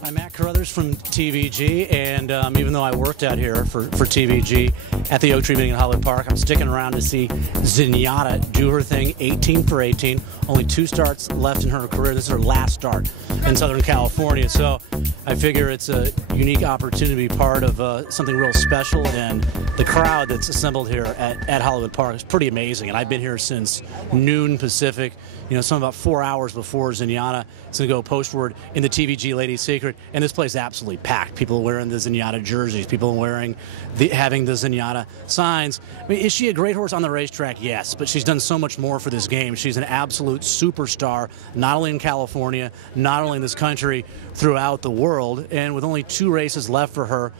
I'm Matt Carruthers from TVG, and even though I worked out here for TVG at the Oak Tree meeting in Hollywood Park, I'm sticking around to see ZENYATTA do her thing, 18 for 18. Only 2 starts left in her career. This is her last start in Southern California, so I figure it's a unique opportunity to be part of something real special, and the crowd that's assembled here at Hollywood Park is pretty amazing, and I've been here since noon Pacific, some about 4 hours before ZENYATTA is going to go postward in the TVG Ladies Secret, and this place is absolutely packed. People wearing the ZENYATTA jerseys, people having the ZENYATTA signs. I mean, is she a great horse on the racetrack? Yes, but she's done so much more for this game. She's an absolute superstar, not only in California, not only in this country, throughout the world, and with only 2 races left for her,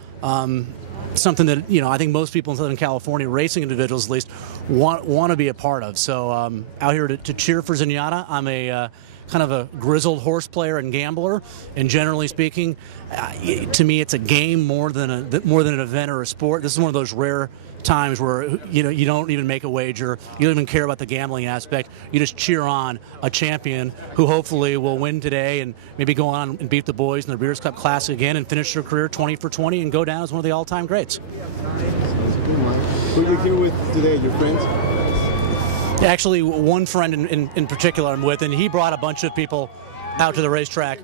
something that I think most people in Southern California, racing individuals at least, want to be a part of. So out here to cheer for ZENYATTA. I'm a kind of a grizzled horse player and gambler, and generally speaking, to me, it's a game more than an event or a sport. This is one of those rare times where you don't even make a wager, you don't even care about the gambling aspect. You just cheer on a champion who hopefully will win today and maybe go on and beat the boys in the Breeders' Cup Classic again and finish their career 20 for 20 and go down as one of the all-time greats. Who are you here with today? Your friends? Actually, one friend in particular I'm with, and he brought a bunch of people out to the racetrack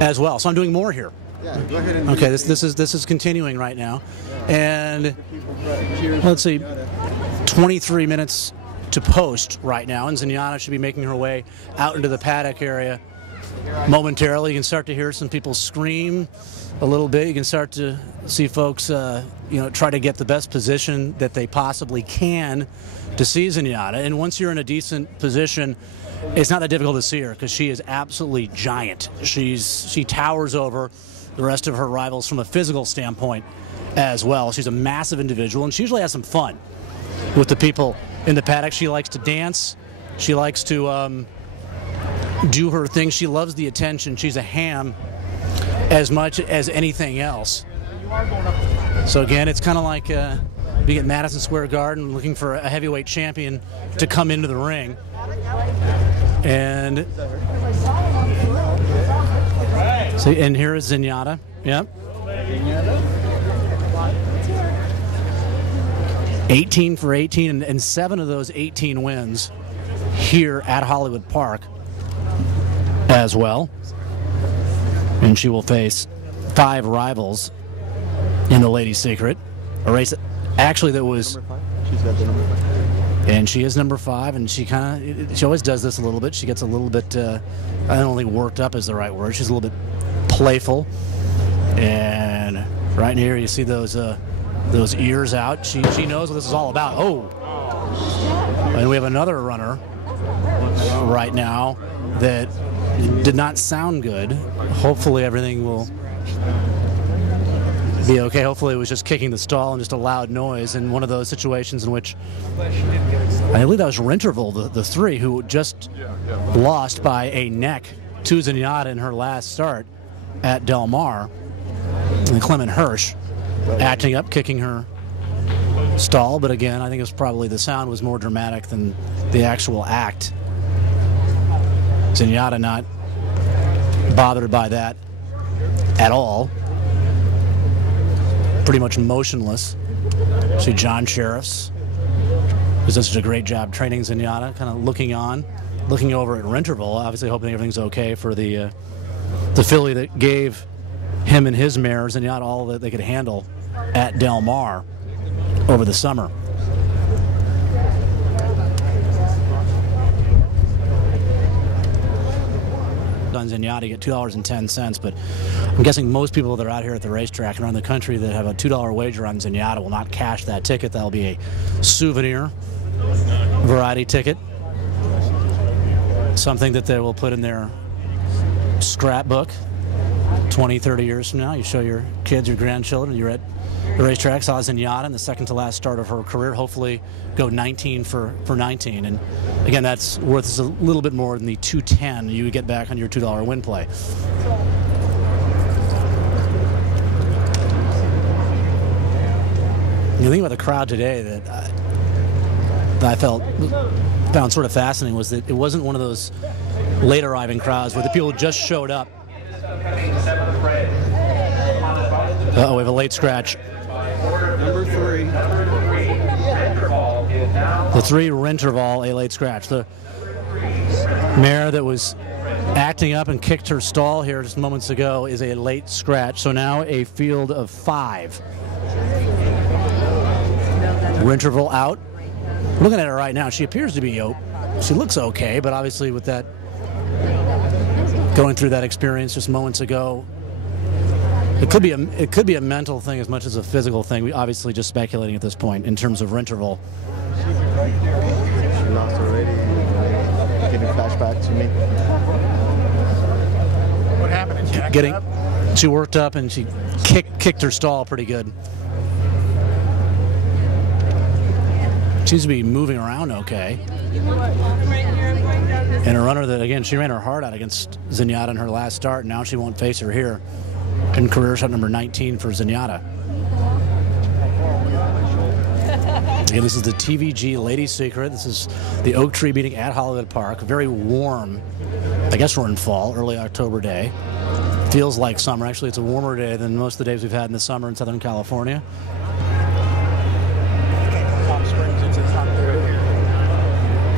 as well. So I'm doing more here. Yeah, go ahead and okay, this is continuing right now, and let's see, 23 minutes to post right now, and ZENYATTA should be making her way out into the paddock area momentarily. You can start to hear some people scream a little bit. You can start to see folks, try to get the best position that they possibly can to see ZENYATTA. And once you're in a decent position, it's not that difficult to see her because she is absolutely giant. She towers over the rest of her rivals from a physical standpoint as well. She's a massive individual, and she usually has some fun with the people in the paddock. She likes to dance. She likes to do her thing. She loves the attention. She's a ham as much as anything else. So again, it's kind of like being at Madison Square Garden looking for a heavyweight champion to come into the ring. And see, and here is ZENYATTA. Yep. 18 for 18, and 7 of those 18 wins here at Hollywood Park as well. And she will face 5 rivals in the Ladies Secret, a race actually that was. She's got the number 5. And she is number 5, and she always does this a little bit. She gets a little bit, I don't think worked up is the right word. She's a little bit playful. And right here you see those ears out. She knows what this is all about. Oh! And we have another runner right now that did not sound good. Hopefully everything will be okay. Hopefully it was just kicking the stall and just a loud noise in one of those situations in which I believe that was Rinterville, the 3, who just lost by a neck to ZENYATTA in her last start at Del Mar. And Clement Hirsch acting up, kicking her stall, but again, I think it was probably the sound was more dramatic than the actual act. ZENYATTA not bothered by that at all. Pretty much motionless. See John Sheriffs, who's done such a great job training ZENYATTA, kind of looking over at Rinterville, obviously hoping everything's okay for the filly that gave him and his mare ZENYATTA all that they could handle at Del Mar over the summer. On ZENYATTA, you get $2.10, but I'm guessing most people that are out here at the racetrack and around the country that have a $2 wager on ZENYATTA will not cash that ticket. That'll be a souvenir variety ticket, something that they will put in their scrapbook 20, 30 years from now. You show your kids, your grandchildren, you're at the racetrack, saw ZENYATTA in the second to last start of her career, hopefully go 19 for 19. And again, that's worth a little bit more than the $2.10 you would get back on your $2 win play. The thing about the crowd today that I found sort of fascinating was that it wasn't one of those late arriving crowds where the people just showed up Uh-oh, we have a late scratch. Number 3. The 3, Rinterval, a late scratch. The mare that was acting up and kicked her stall here just moments ago is a late scratch. So now a field of 5. Rinterval out. Looking at her right now, she appears to be, she looks okay, but obviously with that, going through that experience just moments ago, it could be a mental thing as much as a physical thing. We obviously just speculating at this point in terms of Rinterval. She lost already. Getting flashback to me. What happened? She worked up and she kicked her stall pretty good. Seems to be moving around okay. And a runner that, again, she ran her heart out against Zenyatta in her last start. Now she won't face her here in career shot number 19 for Zenyatta. Again, this is the TVG Lady Secret. This is the oak tree meeting at Hollywood Park. Very warm. I guess we're in fall, early October day. Feels like summer. Actually, it's a warmer day than most of the days we've had in the summer in Southern California.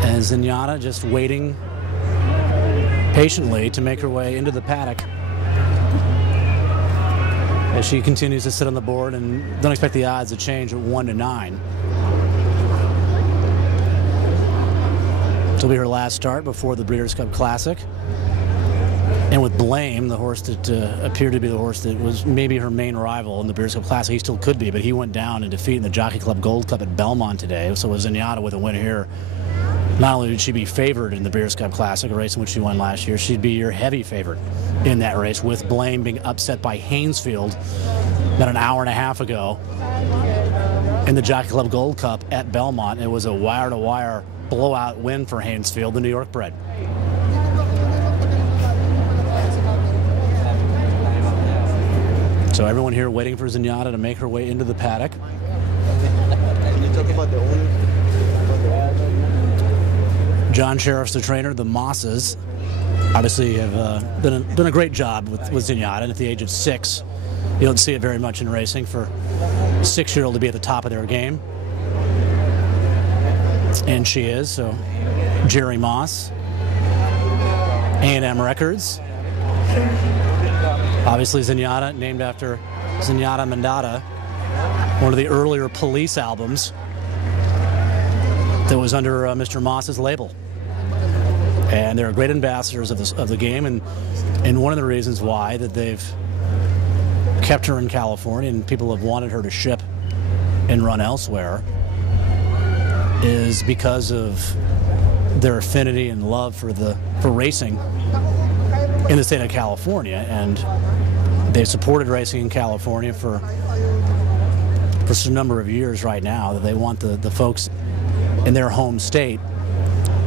And Zenyatta just waiting patiently to make her way into the paddock as she continues to sit on the board, and don't expect the odds to change at 1-9. This will be her last start before the Breeders' Cup Classic. And with Blame, the horse that appeared to be the horse that was maybe her main rival in the Breeders' Cup Classic, he still could be, but he went down in defeat in the Jockey Club Gold Cup at Belmont today. So with Zenyatta with a win here, not only would she be favored in the Breeders' Cup Classic, a race in which she won last year, she'd be your heavy favorite in that race, with Blame being upset by Haynesfield about an hour and a half ago in the Jockey Club Gold Cup at Belmont. It was a wire-to-wire blowout win for Haynesfield, the New York bred. So everyone here waiting for Zenyatta to make her way into the paddock. Can you talk about the owner? John Sheriff's the trainer. The Mosses obviously have done a great job with Zenyatta. And at the age of 6, you don't see it very much in racing for a 6-year-old to be at the top of their game. And she is. So Jerry Moss, A&M Records. Obviously Zenyatta, named after Zenyatta Mandata, one of the earlier Police albums that was under Mr. Moss's label. And they're great ambassadors of the game, and one of the reasons why that they've kept her in California and people have wanted her to ship and run elsewhere is because of their affinity and love for racing in the state of California. And they've supported racing in California for a number of years right now, that they want the folks in their home state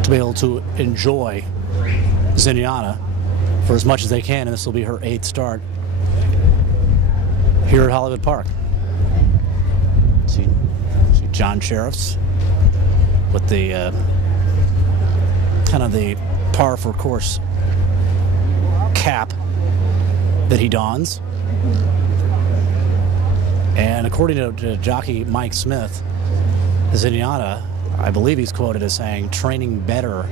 to be able to enjoy Zenyatta for as much as they can, and this will be her 8th start here at Hollywood Park. See John Sheriff's with the kind of the par for course cap that he dons. And according to jockey Mike Smith, Zenyatta, I believe he's quoted as saying, training better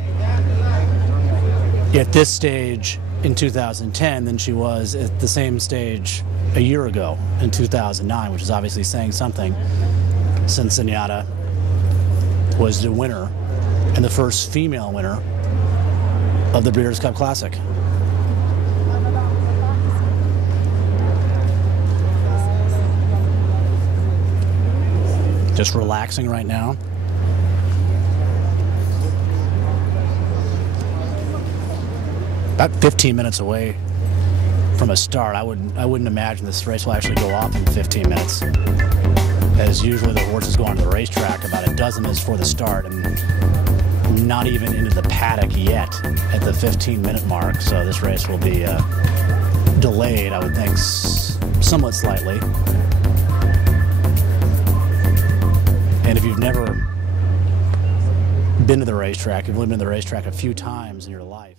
at this stage in 2010 than she was at the same stage a year ago in 2009, which is obviously saying something, since Zenyatta was the winner and the first female winner of the Breeders' Cup Classic. Just relaxing right now. About 15 minutes away from a start. I wouldn't imagine this race will actually go off in 15 minutes. As usually the horses go onto the racetrack about a dozen minutes before the start, and not even into the paddock yet at the 15-minute mark. So this race will be delayed, I would think, somewhat slightly. And if you've never been to the racetrack, you've only been to the racetrack a few times in your life,